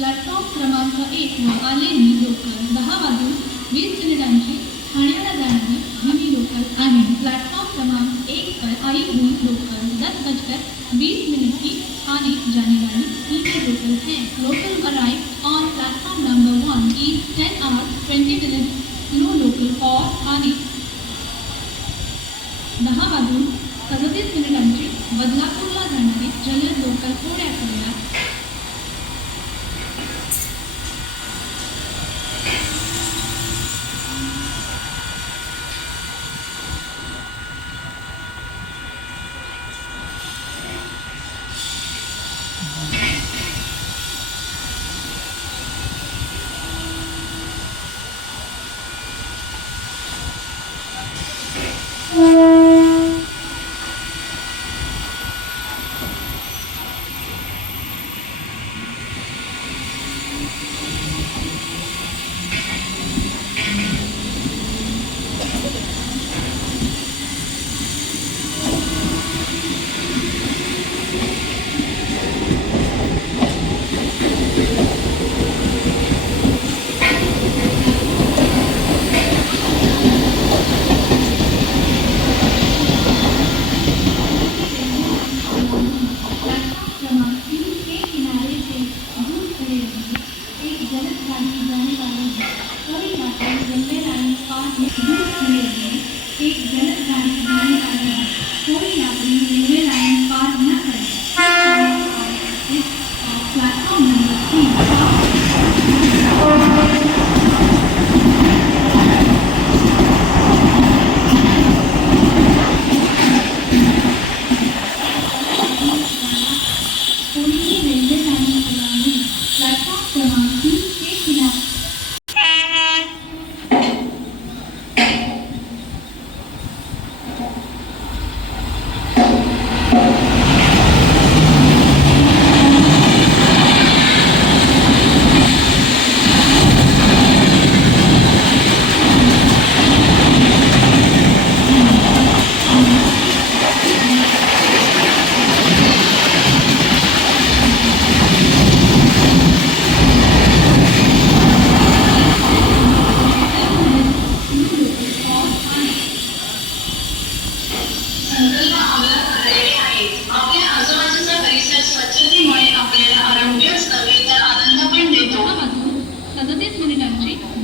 Platform क्रमांक 1 वर आलेली लोकल 10:20 ठाण्याला जाणारी धीमी लोकल आणि प्लॅटफॉर्म क्रमांक 1 पर आई हुई लोकल 10:20 की ठाणे जाने वाली धीमी लोकल है। Local arrive on platform number 1 is 10 hours 20 minutes। No local for Thane 10:37 बदलापूरला जाणारी जलद लोकल थोड्या वेळात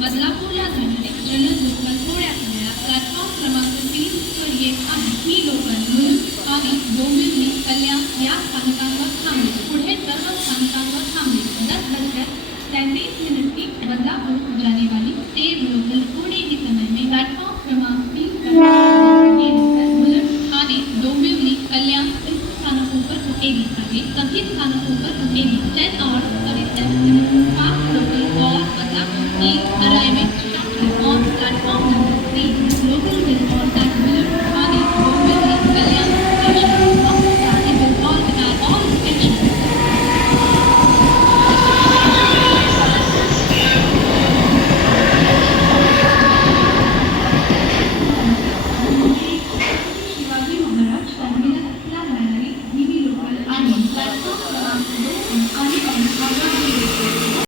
बदलापूरला जाणारे जलद लोकल थोड्या वेळात प्लॅटफॉर्म क्रमांक 3 वर येत आहे। ही लोकल मुलुंड आणि डोंबिवली कल्याण या स्थानकांवर थांबेल। पुढे सर्व स्थानकांवर थांबेल। 10:33 की बदलापुर जाने वाली तेज लोकल थोड़े ही समय में प्लेटफॉर्म क्रमांक 3 पर मुलुंड ठाणे डोंबिवली कल्याण इस स्थानकों पर रुकेगी। सभी